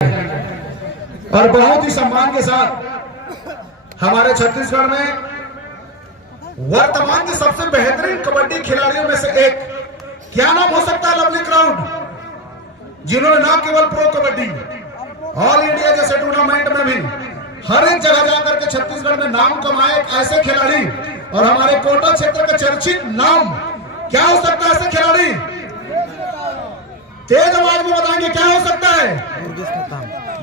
और बहुत ही सम्मान के साथ हमारे छत्तीसगढ़ में वर्तमान के सबसे बेहतरीन कबड्डी खिलाड़ियों में से एक, क्या नाम हो सकता है लवली क्राउड, जिन्होंने ना केवल प्रो कबड्डी, ऑल इंडिया जैसे टूर्नामेंट में भी हर एक जगह जाकर के छत्तीसगढ़ में नाम कमाए एक ऐसे खिलाड़ी, और हमारे कोटा क्षेत्र का चर्चित नाम, क्या हो सकता है ऐसे खिलाड़ी? तेज आवाज में बताएंगे क्या हो सकता है?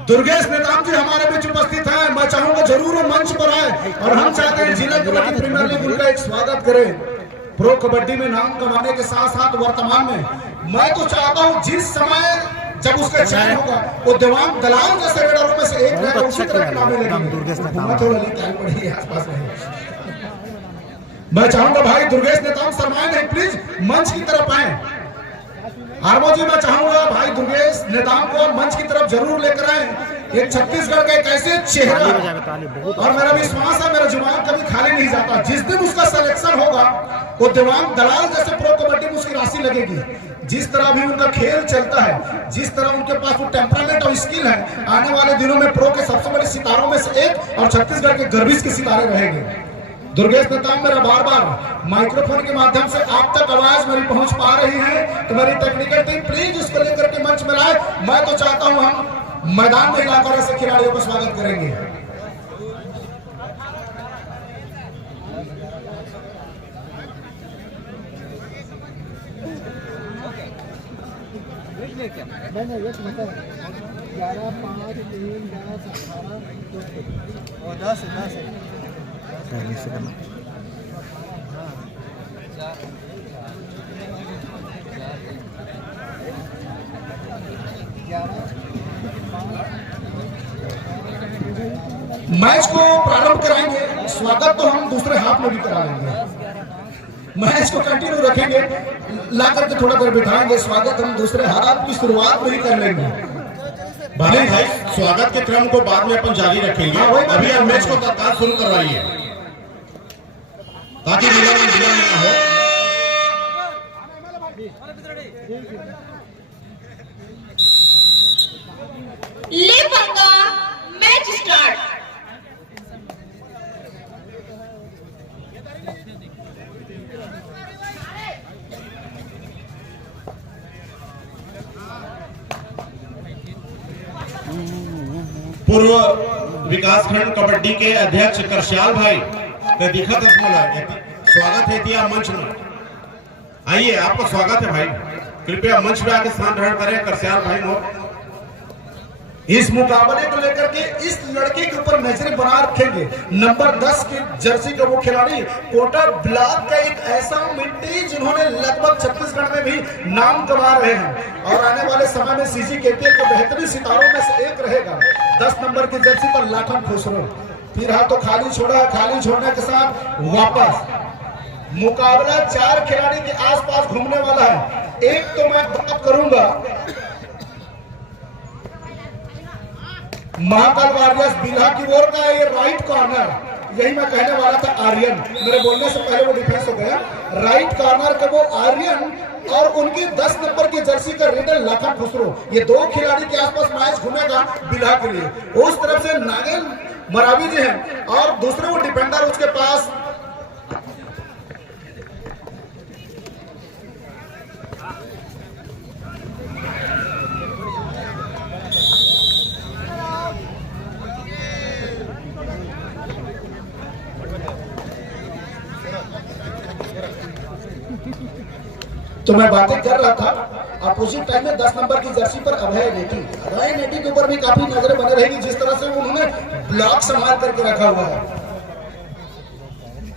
दुर्गेश नेताम जी हमारे बीच उपस्थित हैं। मैं चाहूंगा जरूर वो मंच पर आए और हम चाहते हैं जिला कबड्डी प्रीमियर लीग उनका एक स्वागत करें। प्रो कबड्डी में नाम कमाने के साथ साथ वर्तमान में मैं तो चाहता हूं जिस समय जब उसका चयन होगा वो देवांग दलाल जैसे रेडरों में से एक रहेगा, उसी तरह नामे लगेंगे। आसपास मैं चाहूंगा भाई दुर्गेश नेताम शर्माए नहीं, प्लीज मंच की तरफ आए। आर्मो जी मैं चाहूंगा भाई दुर्गेश नेताम को मंच की तरफ जरूर लेकर आए। एक छत्तीसगढ़ का एक ऐसे चेहरा, और मेरा विश्वास है मेरा जुबान कभी खाली नहीं जाता। जिस दिन उसका सिलेक्शन होगा वो देवांग दलाल जैसे प्रो कबड्डी में उसकी राशि लगेगी। जिस तरह भी उनका खेल चलता है, जिस तरह उनके पास वो टेम्परामेंट और स्किल है, आने वाले दिनों में प्रो के सबसे बड़े सितारों में से एक और छत्तीसगढ़ के गर्विश के सितारे रहेंगे। दुर्गेश नेताम मेरा बार बार माइक्रोफोन के माध्यम से आप तक आवाज मेरी पहुंच पा रही है तो मेरी टेक्निकल टीम प्लीज उसको लेकर के मंच में लाए। मैं तो चाहता हूं हम मैदान में हिलाकर ऐसे खिलाड़ियों का स्वागत करेंगे। मैच को प्रारंभ कराएंगे, स्वागत तो हम दूसरे हाथ में भी करा लेंगे। मैच को कंटिन्यू रखेंगे, ला करके थोड़ा देर बिठाएंगे, स्वागत हम दूसरे हाथ की शुरुआत में ही कर लेंगे। भाई स्वागत के क्रम को बाद में अपन जारी रखेंगे। अभी आप मैच को तत्काल शुरू करवाइए ताकि विलंब ना हो। ले पंगा, मैच स्टार्ट। पूर्व विकासखंड कबड्डी के अध्यक्ष करश्याल भाई ने दिखा स्वागत है दिया मंच में। आइए आपका स्वागत है भाई, कृपया मंच पे आके स्थान ग्रहण करें करश्याल भाई को। इस मुकाबले को लेकर के इस लड़के के ऊपर नजर बना रखेंगे। नंबर 10 की जर्सी का वो खिलाड़ी कोटा ब्लॉक का एक ऐसा मिट्टी जिन्होंने लगभग छत्तीसगढ़ में भी नाम कमा रहे हैं और आने वाले समय में सीसीकेपीएल के बेहतरीन सितारों में से एक रहेगा। 10 नंबर की जर्सी पर लाखन खुसरो फिर हाथ तो खाली छोड़ा, खाली छोड़ने के साथ वापस मुकाबला 4 खिलाड़ी के आसपास घूमने वाला है। एक तो मैं बात करूंगा महाकाल वारियर्स बिल्हा की ओर का ये राइट कॉर्नर, यही मैं कहने वाला था। आर्यन मेरे बोलने से पहले वो डिफेंस हो गया। राइट कॉर्नर का वो आर्यन और उनकी 10 नंबर की जर्सी का रेडर लाखन खुसरो, ये 2 खिलाड़ी के आसपास मैच घूमेगा बिल्हा के लिए। उस तरफ से नागेल मरावी जी हैं और दूसरे वो डिफेंडर उसके पास तो मैं बातें कर रहा था। अपोजिट टाइम में 10 नंबर की जर्सी पर अभय नेटी, अभय नेटी के ऊपर भी काफी नजरें बने रहेगी। जिस तरह से उन्होंने ब्लॉक संभाल करके रखा हुआ है।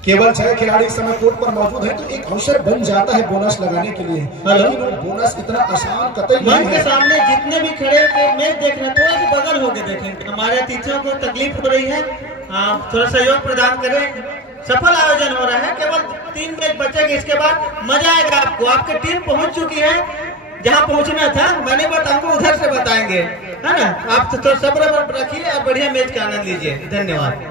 केवल 6 खिलाड़ी इस समय कोर्ट पर मौजूद है तो एक अवसर बन जाता है बोनस लगाने के लिए, लेकिन वो बोनस इतना आसान कतई नहीं है। के सामने जितने भी खड़े मैच देख रहे हैं थोड़ा सा बगल होके देखें, हमारे अतिथियों को तकलीफ हो रही है, थोड़ा सहयोग प्रदान करें। सफल आयोजन हो रहा है, केवल 3 मैच बचेंगे, इसके बाद मजा आएगा आपको। आपकी टीम पहुंच चुकी है जहां पहुंचना था, मैंने बताऊंगा उधर से बताएंगे, है ना। आप तो सब्र रखिए और बढ़िया मैच का आनंद लीजिए। धन्यवाद।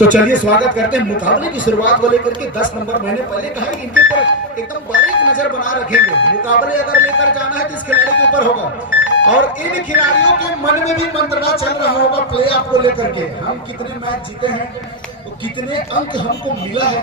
तो चलिए स्वागत करते हैं। मुकाबले की शुरुआत को लेकर के 10 नंबर मैंने पहले कहा कि इनके ऊपर एकदम बारीक नजर बना रखेंगे। मुकाबले अगर लेकर जाना है तो इस खिलाड़ी के ऊपर होगा और इन खिलाड़ियों के मन में भी मंत्रणा चल रहा होगा प्ले ऑफ को लेकर के। हम कितने मैच जीते हैं तो कितने अंक हमको मिला है,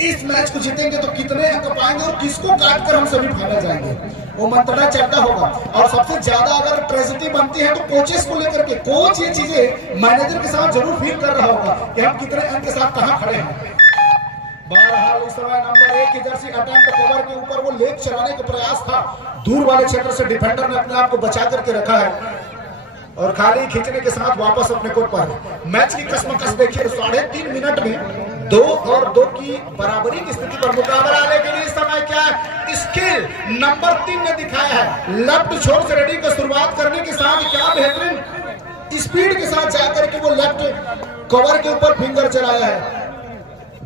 इस मैच को जीतेंगे तो कितने अंक पाएंगे और किसको काट कर हम सेमीफाइनल जाएंगे, वो मंत्रणा चलता होगा। और सबसे ज्यादा अगर ट्रेजेडी बनती है तो कोचेस को लेकर के, कोच ये चीजें मैनेजर के साथ जरूर फील कर रहा होगा कि हम कितने अंक के साथ कहां खड़े हैं। बहरहाल इस समय नंबर 1 की जर्सी अटेम्प्ट कवर के ऊपर वो लेग चलाने का प्रयास था, दूर वाले क्षेत्र से डिफेंडर ने अपने आप को बचा करके रखा है और खाली खींचने के साथ वापस अपने कोर्ट पर। मैच की कसमकस देखिए, 3.5 मिनट में 2 और 2 की बराबरी की स्थिति पर मुकाबला, लेकिन इस समय क्या स्किल नंबर 3 ने दिखाया है। लेफ्ट छोर से रेडी को शुरुआत करने के साथ क्या बेहतरीन स्पीड के साथ जाकर के वो लेफ्ट कवर के ऊपर फिंगर चलाया है।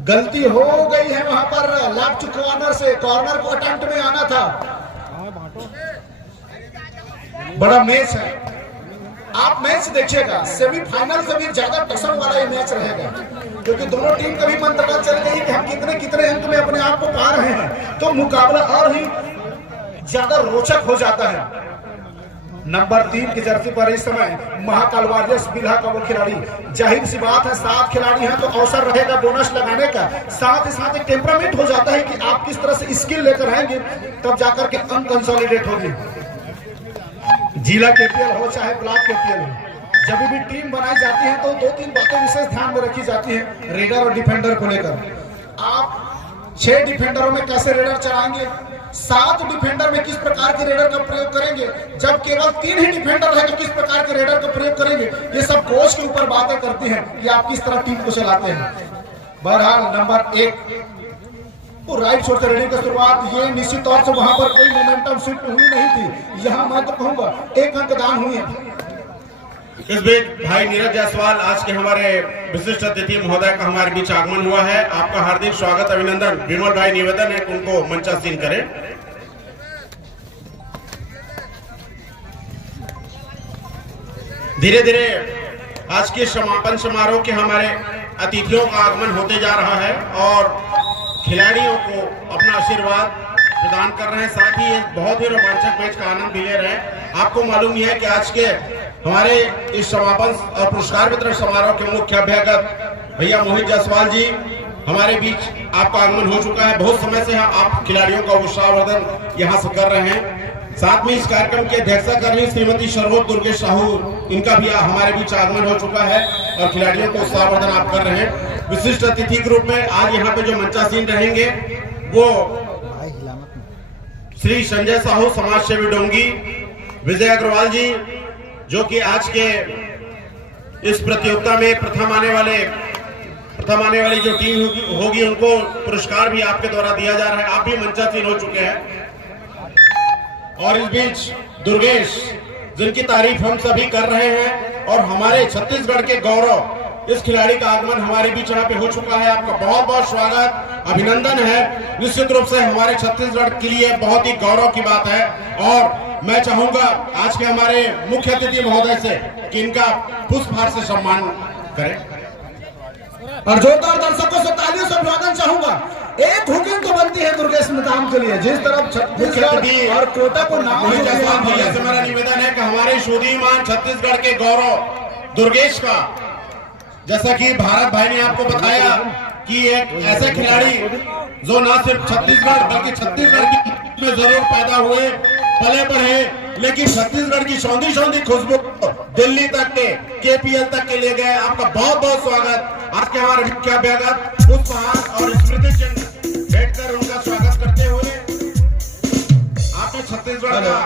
गलती हो गई है वहां पर लेफ्ट कॉर्नर से, कॉर्नर को अटेम्प्ट में आना था। बड़ा मैच है, आप मैच देखिएगा, सेमीफाइनल से भी ज्यादा टक्कर वाला ये मैच रहेगा क्योंकि दोनों टीम का भी मंत्रणा चल गई कि हम कितने कितने अंक में अपने आप को पा रहे हैं, तो मुकाबला और ही ज्यादा रोचक हो जाता है। नंबर 3 की जर्सी पर इस समय महाकाल वारियर्स बिल्हा का वो खिलाड़ी, जाहिर सी बात है 7 खिलाड़ी हैं तो अवसर रहेगा बोनस लगाने का, साथ ही साथ एक टेम्परामेंट हो जाता है कि आप किस तरह से स्किल लेकर आएंगे तब जाकर के अंक कंसोलिडेट होगी। जिला केपीएल हो चाहे ब्लॉक केपीएल हो, जब भी टीम बनाई जाती है तो 2-3 बातें विशेष ध्यान में रखी जाती है रेडर और डिफेंडर को लेकर। आप 6 डिफेंडरों में कैसे रेडर चलाएंगे, 7 डिफेंडर में किस प्रकार के रेडर का प्रयोग करेंगे, जब केवल 3 ही डिफेंडर है तो किस प्रकार के रेडर का प्रयोग करेंगे, ये सब कोच के ऊपर बातें करती हैं कि आप किस तरह टीम को चलाते हैं। बहरहाल नंबर 1 वो राइट छोर से रेडी की शुरुआत, ये निश्चित तौर से वहां पर कोई मोमेंटम शिफ्ट हुई नहीं थी, यहाँ मैं तो कहूंगा 1 अंक दान हुई है। इस बीच भाई नीरज जायसवाल आज के हमारे विशिष्ट अतिथि महोदय का हमारे बीच आगमन हुआ है, आपका हार्दिक स्वागत अभिनंदन। विमल भाई निवेदन है उनको मंचासीन करें। धीरे धीरे आज के समापन समारोह के हमारे अतिथियों का आगमन होते जा रहा है और खिलाड़ियों को अपना आशीर्वाद प्रदान कर रहे हैं, साथ ही एक बहुत ही रोमांचक मैच का आनंद भी ले रहे हैं। आपको मालूम ही है कि आज के हमारे इस समापन और पुरस्कार वितरण समारोह के मुख्य अभ्यागत भैया मोहित जायसवाल जी हमारे बीच आपका आगमन हो चुका है। बहुत समय से आप खिलाड़ियों का उत्साहवर्धन यहाँ से कर रहे हैं। साथ में इस कार्यक्रम की अध्यक्षता कर रही श्रीमती शर्वोत दुर्गेश साहू, इनका भी हमारे बीच आगमन हो चुका है और खिलाड़ियों को उत्साहवर्धन आप कर रहे हैं। विशिष्ट अतिथि ग्रुप में आज यहाँ पे जो मंचासीन रहेंगे वो श्री संजय साहू समाज सेवी डोंगी, विजय अग्रवाल जी जो कि आज के इस प्रतियोगिता में प्रथम आने वाली जो टीम होगी उनको पुरस्कार भी आपके द्वारा दिया जा रहा है। आप भी मंचासीन हो चुके हैं। और इस बीच दुर्गेश जिनकी तारीफ हम सभी कर रहे हैं और हमारे छत्तीसगढ़ के गौरव, इस खिलाड़ी का आगमन हमारे बीच यहाँ पे हो चुका है। आपका बहुत बहुत स्वागत अभिनंदन है। निश्चित रूप से हमारे छत्तीसगढ़ के लिए बहुत ही गौरव की बात है और मैं चाहूंगा आज के हमारे मुख्य अतिथि महोदय से कि इनका पुष्पहार से सम्मान करें और जोरदार दर्शकों से तालियों से अभिवादन चाहूंगा। एक हुकिंग तो बनती है दुर्गेश नेताम के लिए, जिस तरफ छत्तीसगढ़ और कोटा को नाम भैया से मेरा निवेदन है कि हमारे शोधिमान छत्तीसगढ़ के गौरव दुर्गेश का, जैसा कि भारत भाई ने आपको बताया कि एक ऐसे खिलाड़ी जो न सिर्फ छत्तीसगढ़ बल्कि छत्तीसगढ़ में जरूर पैदा हुए पले बढ़े, लेकिन छत्तीसगढ़ की सौंधी खुशबू दिल्ली तक के केपीएल तक के ले गए। आपका बहुत बहुत स्वागत। आज के हमारे मुख्य अभ्यागत पुष्पहार और स्मृति चिन्ह बैठकर उनका स्वागत करते हुए आपने छत्तीसगढ़ का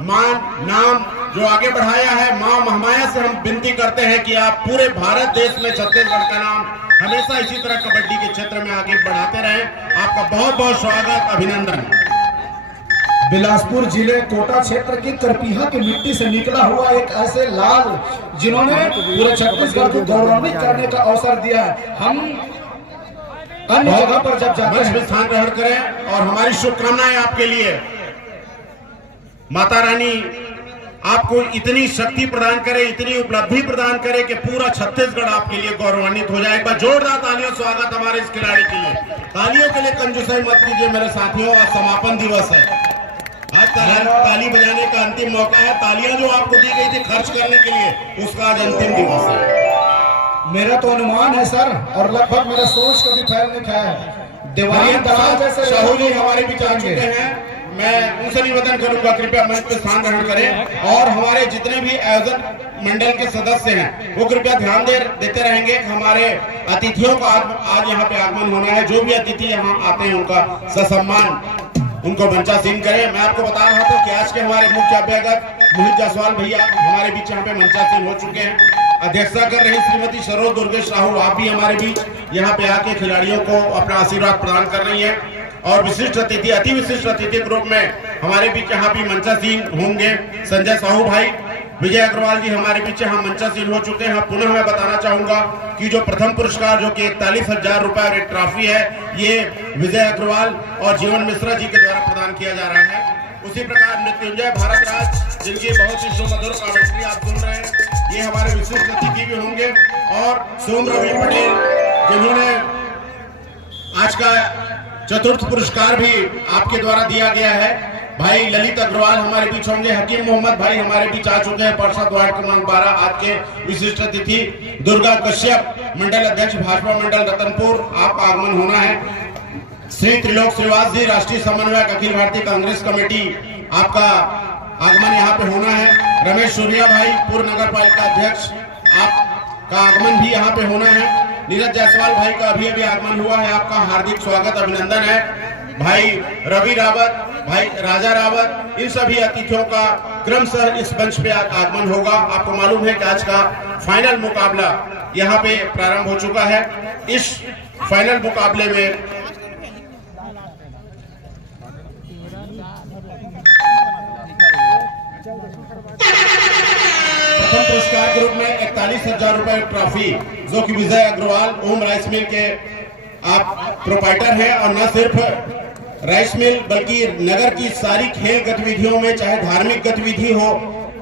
मान नाम जो आगे बढ़ाया है, मां महामाया से हम विनती करते हैं कि आप पूरे भारत देश में छत्तीसगढ़ का नाम हमेशा इसी तरह कबड्डी के क्षेत्र में आगे बढ़ाते रहें। आपका बहुत बहुत स्वागत, अभिनंदन। बिलासपुर जिले कोटा क्षेत्र की करपीहा की मिट्टी से निकला हुआ एक ऐसे लाल जिन्होंने पूरे छत्तीसगढ़ को गौरवान्वित करने का अवसर दिया है। हम अन्य जगह पर जब जाते मंच हैं में स्थान ग्रहण करें और हमारी शुभकामनाएं आपके लिए। माता रानी आपको इतनी शक्ति प्रदान करे, इतनी उपलब्धि प्रदान करे कि पूरा छत्तीसगढ़ आपके लिए गौरवान्वित हो जाए। एक बार जोरदार तालियों स्वागत हमारे इस खिलाड़ी के लिए। तालियों के लिए कंजूसाई मत कीजिए मेरे साथियों। आज समापन दिवस है, आज ताली बजाने का अंतिम मौका है। तालियां जो आपको दी गई थी खर्च करने के लिए, उसका आज अंतिम दिवस है। मेरा तो अनुमान है सर, और लगभग मेरा सोच कभी फैल नहीं खाया है। दिवाली जैसे शाहू जी हमारे बीच आ चुके हैं। मैं उनसे निवेदन करूंगा कृपया मंच पे स्थान ग्रहण करें और हमारे जितने भी आयोजन मंडल के सदस्य हैं वो कृपया ध्यान देते रहेंगे। हमारे अतिथियों का आज यहाँ पे आगमन होना है। जो भी अतिथि यहाँ आते हैं उनका ससम्मान उनको मंचासीन करें। मैं आपको बता रहा था कि आज के हमारे मुख्य अभ्यागत मोहित जायसवाल भैया हमारे बीच यहाँ पे मंचासीन हो चुके हैं। अध्यक्षता कर रही श्रीमती सरोज दुर्गेश साहू, आप भी हमारे बीच यहाँ पे आके खिलाड़ियों को अपना आशीर्वाद प्रदान कर रही है। और विशिष्ट अतिथि, अति विशिष्ट अतिथि ग्रुप में हमारे बीच यहाँ भी मंचासीन होंगे संजय साहू भाई, विजय अग्रवाल जी हमारे बीच यहाँ मंचासीन हो चुके हैं। पुनः मैं बताना चाहूंगा कि जो प्रथम पुरस्कार जो कि 41,000 रुपए और एक ट्रॉफी है, ये विजय अग्रवाल और जीवन मिश्रा जी के द्वारा प्रदान किया जा रहा है। उसी प्रकार मृत्युंजय भारत राज, जिनकी बहुत ही सुमधुर कमेंट्री आप सुन रहे हैं, ये हमारे विशिष्ट अतिथि भी होंगे। और सोम रवि पटेल, जिन्होंने आज का चतुर्थ पुरस्कार भी आपके द्वारा दिया गया है। भाई ललित अग्रवाल हमारे बीच होंगे। हकीम मोहम्मद भाई हमारे बीच आ चुके हैं, पार्षद वार्ड क्रमांक 12। आज के विशिष्ट अतिथि दुर्गा कश्यप, मंडल अध्यक्ष भाजपा मंडल रतनपुर, आपका आगमन होना है। श्री त्रिलोक श्रीवास जी, राष्ट्रीय समन्वयक अखिल भारतीय कांग्रेस कमेटी, आपका आगमन यहाँ पे होना है। रमेश सूर्या भाई, पूर्व नगर पालिका अध्यक्ष, आपका आगमन भी यहाँ पे होना है। नीरज जायसवाल भाई का अभी अभी आगमन हुआ है, आपका हार्दिक स्वागत, अभिनंदन है। भाई रवि रावत, भाई राजा रावत, इन सभी अतिथियों का क्रमशः इस मंच पे आगमन होगा। आपको मालूम है कि आज का फाइनल मुकाबला यहाँ पे प्रारंभ हो चुका है। इस फाइनल मुकाबले में प्रथम पुरस्कार ग्रुप में 41,000 रुपए ट्रॉफी, जो कि विजय अग्रवाल, ओम राइस मिल के आप प्रोपाइटर हैं। और न सिर्फ राइस मिल बल्कि नगर की सारी खेल गतिविधियों में, चाहे धार्मिक गतिविधि हो,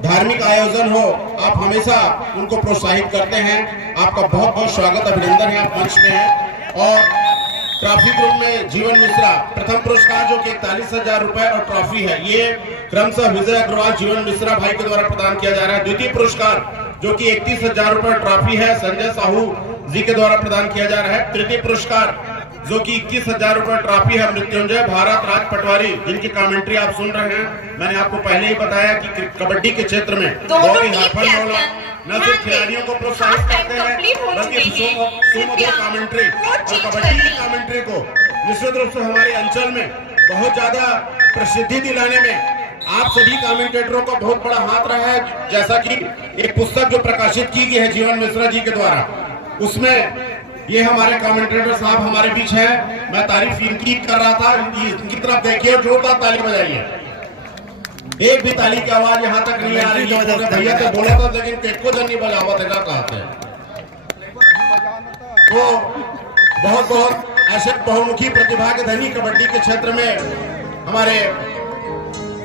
धार्मिक आयोजन हो, आप हमेशा उनको प्रोत्साहित करते हैं। आपका बहुत बहुत स्वागत, अभिनंदन है, आप मंच पे हैं। और ट्रॉफी ग्रुप में जीवन मिश्रा, प्रथम पुरस्कार जो कि 41,000 रुपए और ट्रॉफी है, ये क्रमशः विजय अग्रवाल, जीवन मिश्रा भाई के द्वारा प्रदान किया जा रहा है। द्वितीय पुरस्कार जो कि 31,000 रुपए ट्रॉफी है, संजय साहू जी के द्वारा प्रदान किया जा रहा है। तृतीय पुरस्कार जो कि 21,000 रुपए ट्रॉफी है, मृत्युंजय भारत राज पटवारी, जिनकी कमेंट्री आप सुन रहे हैं। मैंने आपको पहले ही बताया कि कबड्डी के क्षेत्र में बहुत ही हाफल मौला न सिर्फ खिलाड़ियों को प्रोत्साहित करते हैं बल्कि सुमधुर कमेंट्री और कबड्डी की कमेंट्री को निश्चित रूप से हमारे अंचल में बहुत ज्यादा प्रसिद्धि दिलाने में आप सभी कमेंटेटरों का बहुत बड़ा हाथ रहा है। जैसा कि एक पुस्तक जो प्रकाशित की गई है जीवन मिश्रा जी के द्वारा, उसमें ये हमारे कमेंटेटर साहब हमारे बीच हैं। मैं तारीफ इनकी कर रहा था, इनकी तरफ देखिए और जोरदार ताली बजाइए। एक भी ताली की आवाज यहाँ तक नहीं आ रही है। भैया तो बोला था लेकिन केको जन नहीं बजा हुआ था, कहते हैं। तो बहुत बहुत ऐसे बहुमुखी प्रतिभा के धनी कबड्डी के क्षेत्र में हमारे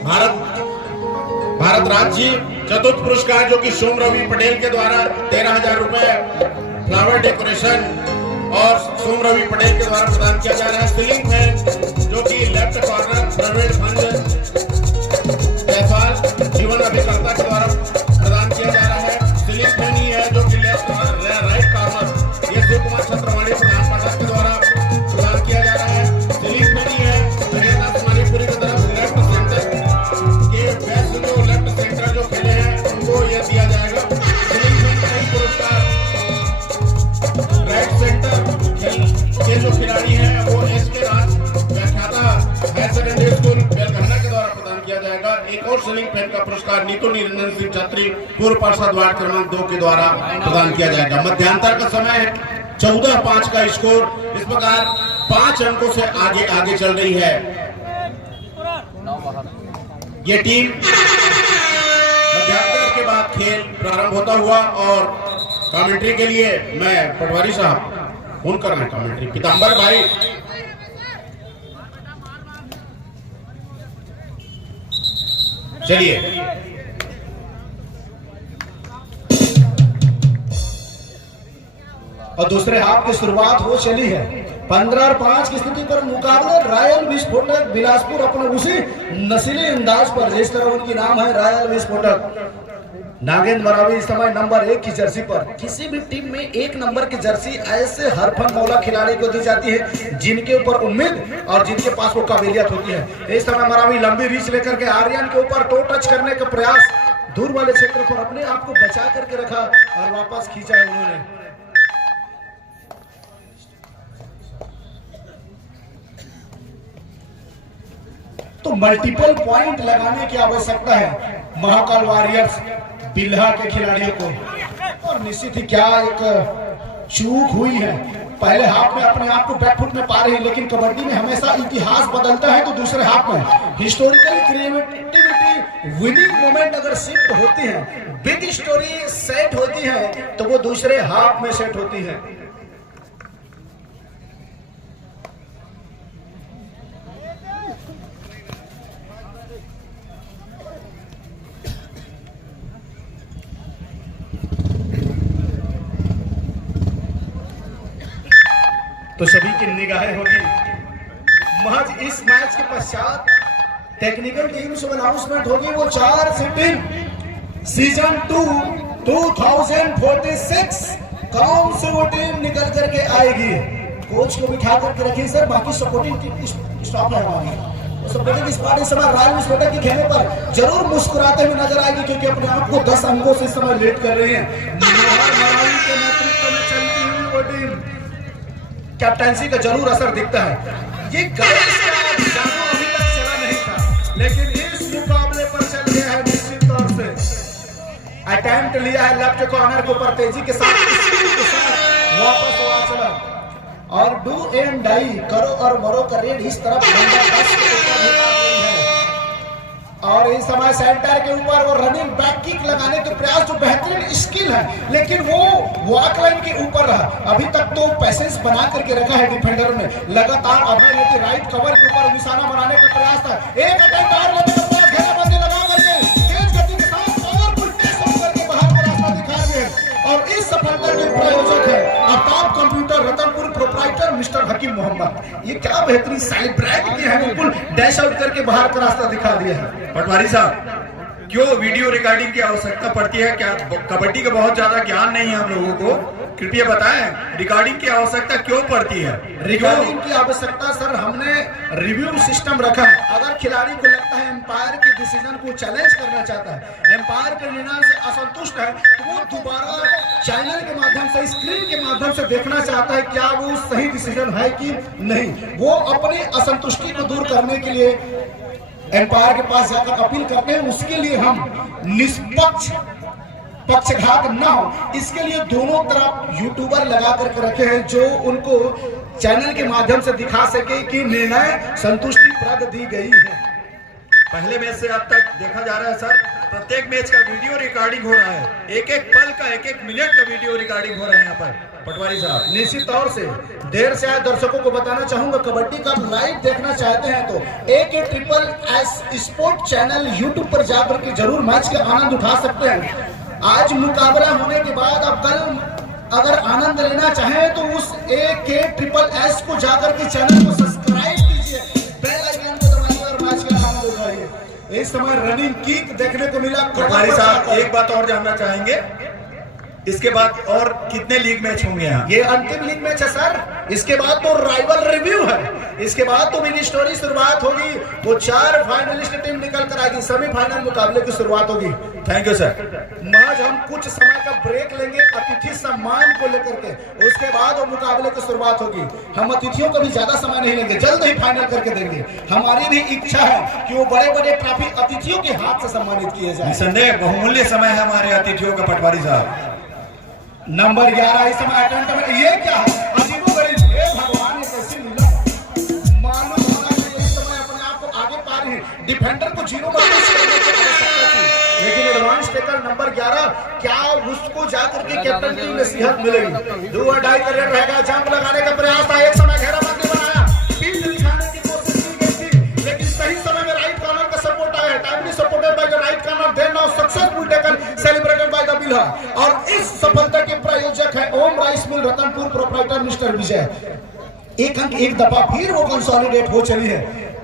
भारत राज जी। चतुर्थ पुरस्कार जो कि सोम रवि पटेल के द्वारा 13,000 रुपए फ्लावर डेकोरेशन और सोम रवि पटेल के द्वारा प्रदान किया जा रहा है। सीलिंग फैन जो कि लेफ्ट कॉर्नर प्रवीण भंज जयपाल जीवन अभिकर्ता के द्वारा प्रदान किया जा रहा है। सीलिंग फैन ही है जो कि लेफ्ट राइट कॉर्नर ये शिव कुमार छत्रवाणी प्रधान पाठक के द्वारा प्रदान किया जा रहा है। सीलिंग फैन ही है जगन्नाथ मणिपुरी की तरफ लेफ्ट सेंटर के बेस्ट जो लेफ्ट सेंटर जो खेले हैं उनको यह दिया जाएगा। सीलिंग फैन का ही पुरस्कार राइट सेंटर के जो खिलाड़ी हैं वो एस के राज व्याख्याता हायर सेकेंडरी स्कूल बेलघंटा के द्वारा प्रदान सीलिंग फैन का पुरस्कार नीतू निरंजन सिंह छत्री पूर्व पार्षद वार्ड क्रमांक 2 के द्वारा प्रदान किया जाएगा। मध्यांतर का समय है 14-5 का स्कोर। इस प्रकार 5 अंकों से आगे आगे चल रही है ये टीम। मध्यांतर के बाद खेल प्रारंभ होता हुआ और कमेंट्री के लिए मैं पटवारी साहब फोन कर रहे हैं। कमेंट्री पीताम्बर भाई, चलिए। और दूसरे हाफ की शुरुआत हो चली है। 15 और 5 की स्थिति पर मुकाबला रॉयल विस्फोटक बिलासपुर अपने उसी नस्ली अंदाज पर, जिस तरह उनकी नाम है रॉयल विस्फोटक। नागेंद्र मरावी इस समय नंबर 1 की जर्सी पर। किसी भी टीम में 1 नंबर की जर्सी ऐसे हरफन मौला खिलाड़ी को दी जाती है जिनके ऊपर उम्मीद और जिनके पास वो काबिलियत होती है। इस समय मरावी लंबी रीच लेकर के आर्यन के ऊपर टो टच करने का प्रयास, दूर वाले क्षेत्र पर अपने आप को बचा करके रखा और वापस खींचा है उन्होंने। तो मल्टीपल पॉइंट लगाने की आवश्यकता है महाकाल वॉरियर्स बिल्हा के खिलाड़ियों को। और निश्चित ही क्या एक चूक हुई है। पहले हाफ में अपने आप को बैकफुट में पा रहे हैं, लेकिन कबड्डी में हमेशा इतिहास बदलता है। तो दूसरे हाफ में हिस्टोरिकल क्रिएटिविटी, विनिंग मोमेंट अगर शिफ्ट होती है, बिग स्टोरी सेट होती है, तो वो दूसरे हाफ में सेट होती है। तो सभी की निगाहें होगी महज इस मैच के पश्चात टेक्निकल टीम से अनाउंसमेंट होगी। वो 4 सिटिंग सीजन 2 2046 कौन से वो टीम निकल करके आएगी। कोच को बिठा करके रखिए सर, बाकी सपोर्टिंग टीम स्टॉप है हमारी। सपोर्टिंग स्क्वाड इस समय रॉयल विस्फोटक के खेलने पर जरूर मुस्कुराते हुए नजर आएगी, क्योंकि अपने आप को 10 अंकों से इस समय लेट कर रही है। मरावी के नेतृत्व में चलती हुई वो टीम, कैप्टनसी का जरूर असर दिखता है। ये जादू अभी तक चला नहीं था, लेकिन इस मुकाबले पर चल गया है निश्चित तौर से। अटेम्प्ट लिया है लेफ्ट कॉर्नर के ऊपर तेजी के साथ वापस हुआ चला और डू एंड डाई, करो और मरो का रेड इस तरफ नंबर 10 के ऊपर निकाल गई है। और इस समय सेंटर के ऊपर वो रनिंग बैक किक लगाने के प्रयास, जो बेहतरीन स्किल है, लेकिन वो वॉक लाइन के ऊपर रहा। अभी तक तो पैसेंस बना करके रखा है डिफेंडर ने। लगातार अभय रेड्डी राइट कवर के ऊपर निशाना बनाने का प्रयास था। एक अटैक बाहर लेने का प्रयास, घेराबंदी लगा करके तेज गति के साथ पावरफुल टेस्ट करके बाहर का रास्ता दिखा रहे हैं। और इस सफलता के प्रायोजक है Aftab computer Ratanpur proprietor mister Hakim Mohammad. ये क्या बेहतरीन सेलिब्रेट किया है, बिल्कुल डैश आउट करके बाहर का रास्ता दिखा दिया है। पटवारी साहब, क्यों वीडियो रिकॉर्डिंग की आवश्यकता पड़ती है? क्या कबड्डी का बहुत ज्यादा ज्ञान नहीं है हम लोगों को? कृपया बताएं, रिकॉर्डिंग की आवश्यकता क्यों पड़ती है? रिकॉर्डिंग की आवश्यकता सर, हमने रिव्यू सिस्टम रखा है। अगर खिलाड़ी को लगता है एम्पायर के डिसीजन को चैलेंज करना चाहता है, एम्पायर के निर्णय से असंतुष्ट है, तो वो दोबारा चैनल के माध्यम से, स्क्रीन के माध्यम से देखना चाहता है क्या वो सही डिसीजन है कि नहीं। वो अपनी असंतुष्टि को दूर करने के लिए एम्पायर के पास जाकर अपील करते हैं। उसके लिए हम निष्पक्ष, पक्षघात न हो, इसके लिए दोनों तरफ यूट्यूबर लगा करके रखे हैं, जो उनको चैनल के माध्यम से दिखा सके कि निर्णय संतुष्टिप्रद दी गई है। पहले मैच से अब तक देखा जा रहा है सर, प्रत्येक मैच का वीडियो रिकॉर्डिंग हो रहा है। एक एक पल का, एक एक मिनट का वीडियो रिकॉर्डिंग हो रहा है यहाँ पर। पटवारी साहब, निश्चित तौर से देर से आए दर्शकों को बताना चाहूंगा, कबड्डी का लाइव देखना चाहते हैं तो AK-SSS स्पोर्ट चैनल यूट्यूब पर जाकर के जरूर मैच का आनंद उठा सकते हैं। आज मुकाबला होने के बाद अब कल अगर आनंद लेना चाहें तो उस AK-SSS को जाकर के चैनल को सब्सक्राइब कीजिए, बेल आइकन को दबाइए और मैच का आनंद उठाइए। इस समय रनिंग किक देखने को मिला। पटवारी साहब, एक बात और जानना चाहेंगे, इसके बाद और कितने लीग मैच होंगे यहाँ? ये अंतिम लीग मैच है सर। इसके बाद तो राइवल रिव्यू है, इसके बाद तो बिग स्टोरी शुरुआत होगी। वो 4 फाइनलिस्ट टीम निकल कर आएगी, सेमीफाइनल मुकाबले की शुरुआत होगी। Thank you sir. महज हम कुछ समय का ब्रेक लेंगे अतिथि सम्मान को लेकर के, उसके बाद वो मुकाबले की शुरुआत होगी। हम अतिथियों को भी ज्यादा समय नहीं लेंगे, जल्द ही फाइनल करके देंगे। हमारी भी इच्छा है कि वो बड़े बड़े ट्रॉफी अतिथियों के हाथ से सम्मानित किए जाए। निसंदेह बहुमूल्य समय है हमारे अतिथियों का पटवारी साहब। नंबर 11 इस समय अटेम्प्ट में, ये क्या है अजीबोगरीब, हे भगवान ये कैसी लीला। मालूम होना चाहिए इस समय अपने आप को आगे पा रही है, डिफेंडर को 0 करने की आवश्यकता थी, लेकिन एडवांस टेकर नंबर 11 क्या उसको जाकर के कैप्टन की नसीहत मिलेगी। 2 अढ़ाई का रेट रहेगा, जंप लगाने का प्रयास था, एक समय घेराबंदी बनाया, पीठ दिखाने की कोशिश की गई थी, लेकिन सही समय में राइट कॉर्नर का सपोर्ट आया, timely supported by the right corner, then now successful taken celebrated by the Bilha. और इस सफलता के प्रायोजक है Om rice mill Ratanpur proprietor mister Vijay. एक अंक एक दफा फिर वो कंसोलिडेट हो चली है।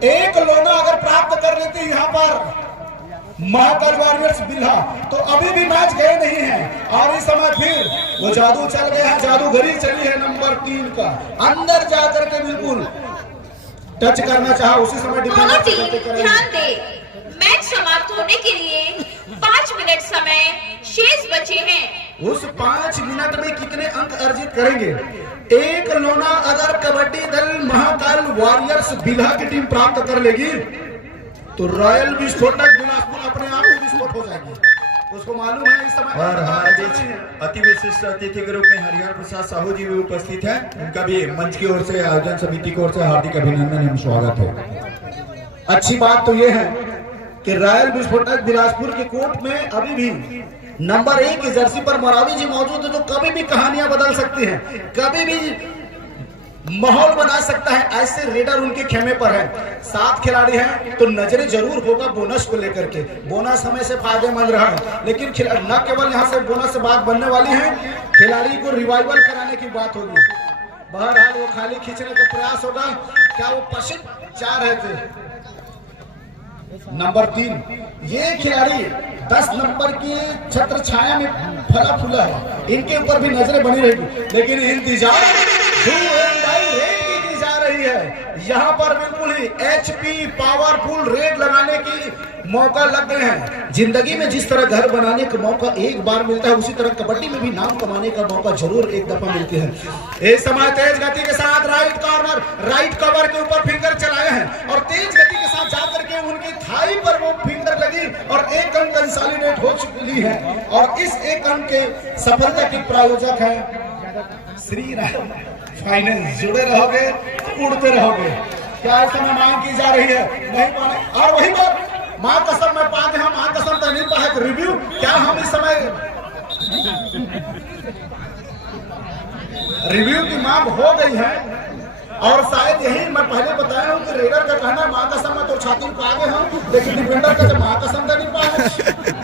एक लोना अगर प्राप्त कर लेती यहाँ पर महाकाल वॉरियर्स बिल्हा तो अभी भी मैच गए नहीं है, और इस समय फिर वो जादू चल गया है, जादूगरी चली है नंबर 3 का, अंदर जाकर के बिल्कुल टच करना चाहा, उसी समय दोनों टीम ध्यान दे, मैच समाप्त होने के लिए 5 मिनट समय शेष बचे हैं। उस 5 मिनट में कितने अंक अर्जित करेंगे? एक लोना अगर कबड्डी दल महाकाल वॉरियर्स बिल्हा की टीम प्राप्त कर लेगी तो रॉयल विस्फोटक बिलासपुर अपने आप में विस्फोट हो जाएगी, उसको मालूम है इस समय। और हमारे बीच अति विशिष्ट अतिथि के रूप में हरिहर प्रसाद साहू जी भी उपस्थित हैं, उनका भी मंच की ओर से, आयोजन समिति की ओर से हार्दिक अभिनंदन एवं स्वागत है। अच्छी बात तो ये है कि रॉयल विस्फोटक बिलासपुर के कोर्ट में अभी भी नंबर 1 की जर्सी पर मोरावी जी मौजूद है, जो कभी भी कहानियां बदल सकती हैं, कभी भी माहौल बना सकता है, ऐसे रेडर उनके खेमे पर है। 7 खिलाड़ी हैं तो नजरे जरूर होगा बोनस को लेकर के, बोनस समय से फायदेमंद रहा है, लेकिन न केवल यहाँ से बोनस से बात बनने वाली है, खिलाड़ी को रिवाइवल कराने की बात होगी। बहरहाल वो खाली खींचने का प्रयास होगा, क्या वो पश्चिम जा रहे थे। नंबर 3 ये खिलाड़ी 10 नंबर की छत्र छाया में फला फूला है, इनके ऊपर भी नजरें बनी रहेगी, लेकिन इंतजार रेड की जा रही है। यहाँ पर बिल्कुल ही एचपी पावरफुल रेड लगाने की मौका लग गए हैं। जिंदगी में जिस तरह घर बनाने का मौका एक बार मिलता है, उसी तरह कबड्डी में भी नाम कमाने का मौका जरूर एक दफा मिलती है। इस समय तेज गति के साथ राइट कॉर्नर, राइट कवर के ऊपर फिंगर चलाए हैं और तेज गति के साथ जाकर के उनकी थाई पर वो फिंगर लगी और 1 अंक कंसोलिडेट हो चुकी है। और इस 1 अंक के सफलता के प्रायोजक है श्री राम फाइनेंस। जुड़े रहोगे उड़ते रहोगे। क्या इस समय मांग की जा रही है? नहीं पाने, और वही बात मां कसम में पा हम मां कसम तो नहीं पाए रिव्यू, क्या हम इस समय रिव्यू की मांग हो गई है, और शायद यही मैं पहले बताया हूं कि रेडर का कहना मां कसम में तो छाती को आगे हम, लेकिन डिफेंडर का मां कसम तो नहीं पाए।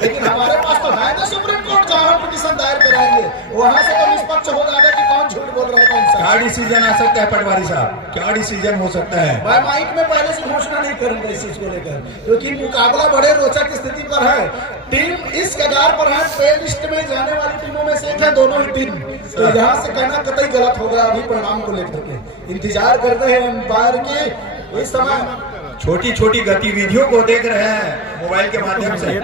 लेकिन हमारे पास तो है ना सुप्रीम कोर्ट, जहां हम पिटीशन दायर कराएंगे वहां से तो निष्पक्ष हो जाएगा कि कौन झूठ बोल रहा है कौन सा। क्या डिसीजन आ सकता है पटवारी साहब, क्या डिसीजन हो सकता है? मैं माइक में पहले से घोषणा नहीं करूंगा इस चीज को लेकर, क्योंकि मुकाबला बड़े रोचक स्थिति पर है। टीम इस कगार पर है, पे लिस्ट में जाने वाली टीमों में से एक है दोनों ही टीम, तो यहाँ से कहना कतई गलत होगा अभी परिणाम को लेकर के। इंतजार करते हैं एम्पायर के। इस समय छोटी छोटी गतिविधियों को देख रहे हैं मोबाइल के माध्यम से।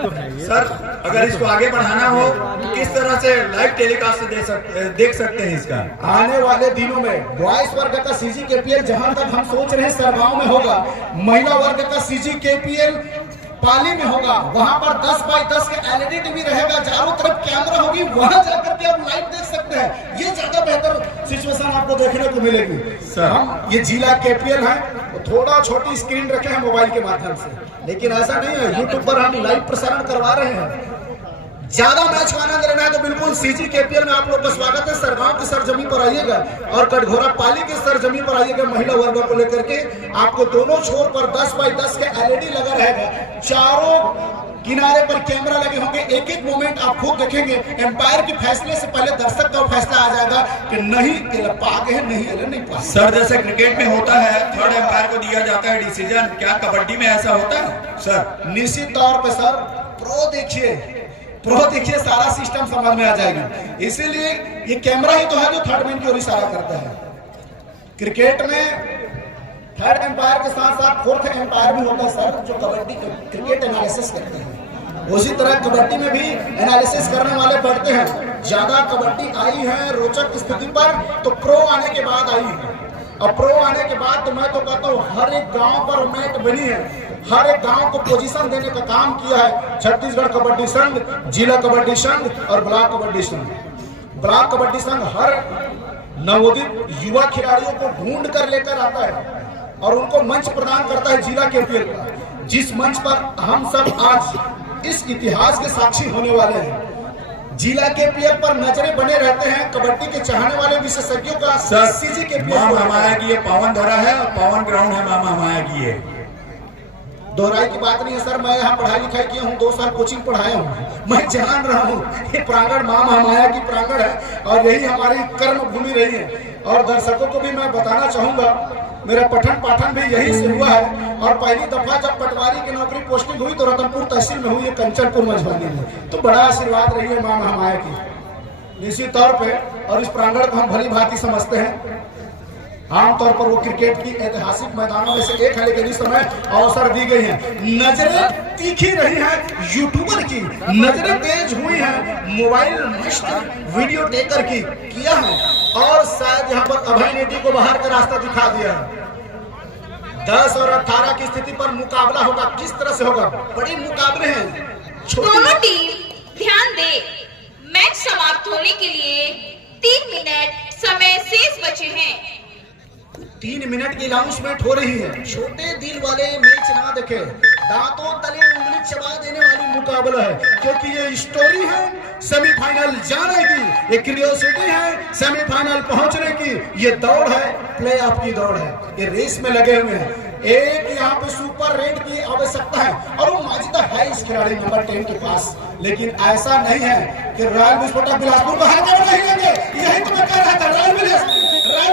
सर अगर इसको आगे बढ़ाना हो तो किस तरह से लाइव टेलीकास्ट देख सकते हैं इसका? आने वाले दिनों में बॉयज वर्ग का सीजी केपीएल जहां तक हम सोच रहे हैं सरगांव में होगा, महिला वर्ग का सीजी केपीएल पाली में होगा, वहां पर 10 बाई 10 के एलईडी टीवी रहेगा, चारों तरफ कैमरा होगी, वहां जाकर के आप लाइव देख सकते हैं। ये ज्यादा बेहतर सिचुएशन आपको देखने को मिलेगी। हम ये जिला केपीएल है, थोड़ा छोटी स्क्रीन रखे हैं मोबाइल के माध्यम से, लेकिन ऐसा नहीं है, यूट्यूब पर हम लाइव प्रसारण करवा रहे हैं। ज्यादा मैच का आनंद लेना है तो बिल्कुल सीजी केपीएल में आप लोग का स्वागत है। सरगांव की सरजमी पर आइएगा और कटघोरा पाली की सरजमी पर आइएगा। महिला वर्ग को लेकर के आपको दोनों छोर पर 10 बाई 10 के एलईडी लगा रहेगा, चारों किनारे पर कैमरा लगे होंगे, एक एक मोमेंट आप खुद देखेंगे। एम्पायर के फैसले से पहले दर्शक का फैसला आ जाएगा कि नहीं पाक है, नहीं पा। सर जैसे क्रिकेट में होता है थर्ड एम्पायर को दिया जाता है डिसीजन, क्या कबड्डी में ऐसा होता है? सर निश्चित तौर पे सर प्रो देखिए सारा सिस्टम समझ में आ जाएगी। इसीलिए ये कैमरा ही तो है जो थर्ड मैन की ओर इशारा करता है। क्रिकेट में थर्ड एम्पायर के साथ साथ फोर्थ एम्पायर भी होता है सर, जो कबड्डी क्रिकेट एनालिसिस करते हैं। उसी तरह कबड्डी में भी एनालिसिस करने वाले बढ़ते हैं। ज्यादा कबड्डी आई है रोचक स्थिति पर तो प्रो आने के बाद आई है। अब प्रो आने के बाद तो मैं तो कहता हूँ हर एक गांव पर मैट बनी है, हर एक गांव को पोजीशन देने का काम किया है छत्तीसगढ़ कबड्डी संघ, जिला कबड्डी संघ और ब्लॉक कबड्डी संघ। ब्लॉक कबड्डी संघ हर नवोदित युवा खिलाड़ियों को ढूंढ कर लेकर आता है और उनको मंच प्रदान करता है जिला KPL का, जिस मंच पर हम सब आज इस इतिहास के साक्षी होने वाले हैं। जिला KPL पर नजरें बने रहते हैं कबड्डी के चाहने वाले विशेषज्ञों का। CG KPL मामा हमाया की ये पावन धरा है और पावन ग्राउंड है मामा हमाया की ये। दोहराई की बात नहीं है सर, मैं यहाँ पढ़ाई लिखाई किया हूँ, 2 साल कोचिंग पढ़ाया हूँ, मैं जान रहा हूँ ये प्रांगण माँ महामाया की प्रांगण है और यही हमारी कर्म भूमि रही है। और दर्शकों को भी मैं बताना चाहूंगा मेरा पठन पाठन भी यहीं से हुआ है और पहली दफा जब पटवारी की नौकरी पोस्टिंग हुई तो रतनपुर तहसील में हुई है, कंचनपुर मझवानी में। तो बड़ा आशीर्वाद रही है माँ महामाया की निश्चित तौर पे। और इस प्रांगण को हम भली भांति समझते हैं। आमतौर पर वो क्रिकेट की ऐतिहासिक मैदानों में से एक है, लेकिन इस समय अवसर दी गई है। नजरें तीखी रही है यूट्यूबर की, नजरें तेज हुई है मोबाइल मस्त वीडियो टेकर की किया है और शायद यहाँ पर अभय नेटी को बाहर का रास्ता दिखा दिया है। 10 और 18 की स्थिति पर मुकाबला होगा, किस तरह से होगा? बड़ी मुकाबले हैं। दोनों टीम ध्यान दे, मैच समाप्त होने के लिए 3 मिनट समय शेष बचे हैं। 3 मिनट की अनाउंसमेंट हो रही है। छोटे दिल वाले मैच ना देखे, दांतों तले उंगली चबा देने वाली मुकाबला है, क्योंकि ये स्टोरी है सेमीफाइनल जाने की, ये क्यूरियोसिटी है सेमीफाइनल पहुंचने की, ये दौड़ है प्लेऑफ की दौड़ है, ये रेस में लगे हुए हैं। एक यहाँ पे सुपर रेड की आवश्यकता है और वो मौजूदा है इस खिलाड़ी नंबर 10 के पास, लेकिन ऐसा नहीं है कि रॉयल विस्फोटक बिलासपुर को हल्के में नहीं लेंगे। यही तो मैं कह रहा था, रॉयल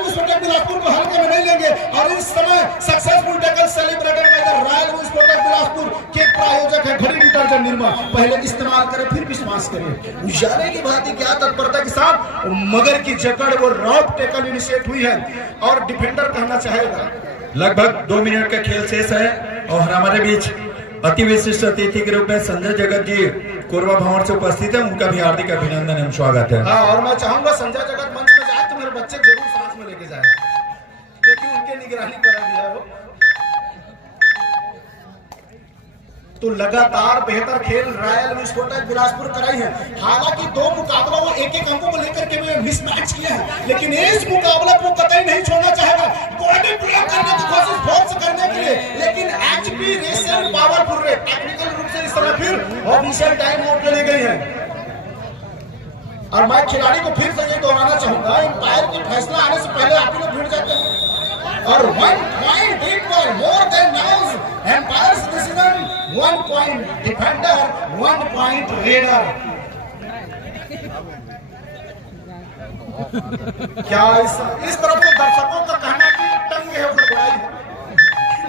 विस्फोटक बिलासपुर को हल्के में नहीं लेंगे। और इस समय successful tackle celebrated by the royal विस्फोटक बिलासपुर के प्रायोजक है घड़ी डिटर्जेंट निर्मा। पहले इस्तेमाल करें फिर विश्वास करें। उजाले की भांति क्या तत्परता के साथ मगर की जकड़ वो रॉब टैकल इनिशिएट हुई है और डिफेंडर कहना चाहेगा। लगभग 2 मिनट का खेल शेष है और हमारे बीच अति विशिष्ट अतिथि के रूप में संजय जगत जी कोरबा भवन से उपस्थित है, उनका भी हार्दिक अभिनंदन एवं स्वागत है। हाँ, और मैं चाहूंगा संजय जगत मंच में जाए तो मेरे बच्चे जरूर साथ में लेके जाए, क्योंकि उनके निगरानी पर भी है वो। तो लगातार बेहतर खेल रॉयल विस्फोटक बिलासपुर कराई है। हालांकि 2 मुकाबला वो एक अंकों को लेकर के मिसमैच किए हैं, लेकिन इस मुकाबला को कतई नहीं छोड़ना चाहेगा। बॉडी ब्लॉक करने की कोशिश फोर्स करने के लिए, लेकिन एचपी रेसिंग पावरफुल रे टेक्निकल रूप से इस समय फिर ऑफिशियल टाइम आउट ले गई है। और मैं खिलाड़ी को फिर से ये दोहराना चाहूंगा, एम्पायर की फैसला आने से पहले आप लोग भिड़ जाते हैं और 1 point equal more than now umpire's decision, 1 point defender, 1 point raider. क्या इस तरफ के दर्शकों का कहना कि टंग है ऊपर बुराई है,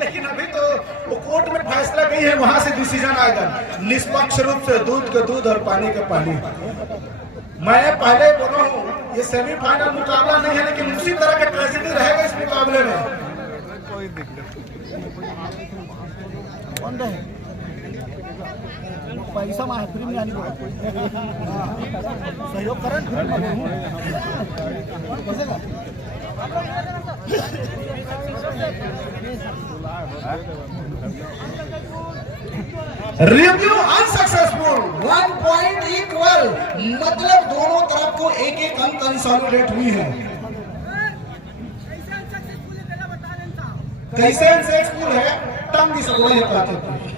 लेकिन अभी तो वो कोर्ट में फैसला गई है, वहां से डिसीजन आएगा निष्पक्ष रूप से, दूध का दूध और पानी का पानी। मैं पहले बोला हूँ ये सेमीफाइनल मुकाबला नहीं है, लेकिन उसी तरह का ट्रेजेडी रहेगा इस मुकाबले में। पैसा फ्री में आने सहयोग करें रिव्यू अनसक्सेसफुल, 1 पॉइंट इक्वल, मतलब दोनों तरफ को एक अंक कंसोलिडेट हुई है। कैसे अनसक्सेसफुल है टंग की सब वही बात है।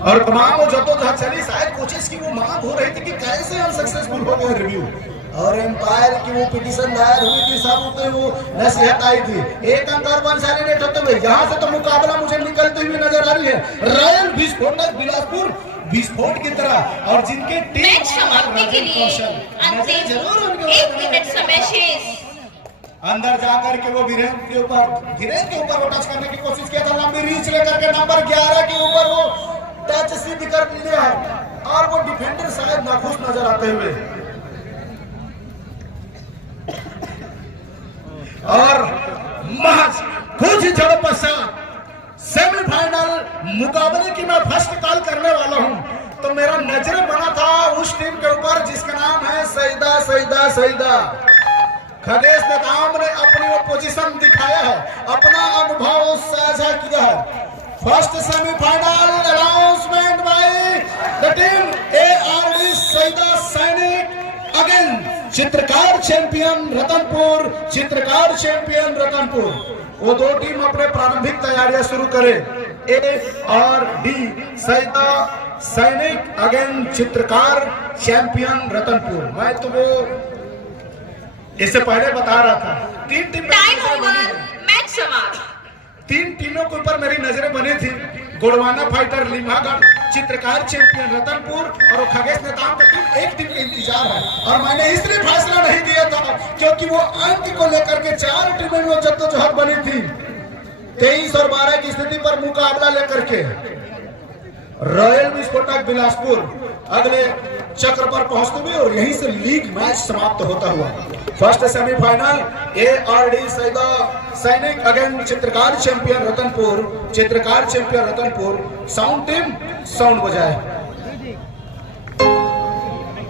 और तमाम वो जद्दोजहद चली, शायद कोचेस की वो मांग हो रही थी कि कैसे अनसक्सेसफुल हो गया रिव्यू, और एम्पायर की वो पिटीशन दायर हुई थी, सब वो नसीहत आई थी। एक अंक और कंसोलिडेट होते हुए यहाँ से तो मुकाबला मुझे निकलती हुई नजर आ रही है रॉयल विस्फोटक बिलासपुर विस्फोट की तरह, और जिनके मैच समाप्ति के लिए अंतिम 1 मिनट समय शेष। अंदर जाकर के वो वीरेंद्र के ऊपर वो टच करने की कोशिश किया था, लंबी रीच लेकर के नंबर 11 के ऊपर वो टच सिद्ध कर लिया है और वो डिफेंडर शायद नाखुश नजर आते हुए। और महज कुछ ही जड़ पश्चात सेमीफाइनल मुकाबले की मैं फर्स्ट कॉल करने वाला हूं, तो मेरा नजर बना था उस टीम के ऊपर जिसका नाम है सईदा सईदा सईदा। खगेश नेताम ने अपनी वो पोजीशन दिखाया है, अपना अनुभव साझा किया है। First semifinal announcement by the team ARD Saeeda सैनिक अगेन चित्रकार चैंपियन रतनपुर, चित्रकार चैंपियन रतनपुर। वो दो टीम अपने प्रारंभिक तैयारियां शुरू करें। ARD सईदा सैनिक अगेन चित्रकार चैंपियन रतनपुर। मैं तो वो इससे पहले बता रहा था, तीन टीम टाइम ओवर, मैच समाप्त। तीन टीमों के ऊपर मेरी नजरें बनी थी। गोड़वाना फाइटर लिम्हागढ़, चित्रकार चैंपियन रतनपुर और खगेश नेताम का टीम एक टीम का इंतजार है। और मैंने इसलिए फैसला नहीं दिया था क्योंकि वो अंक को लेकर के चार टीमें में जद्दोजहद बनी थी। 23 और 12 की स्थिति पर मुकाबला लेकर के रॉयल विस्फोटक बिलासपुर अगले चक्र पर पहुंचते हुए और यहीं से लीग मैच समाप्त होता हुआ। फर्स्ट सेमीफाइनल ARD सईदा सैनिक अगेन चित्रकार चैंपियन रतनपुर, चित्रकार champion Ratanpur. Sound team sound बजाए।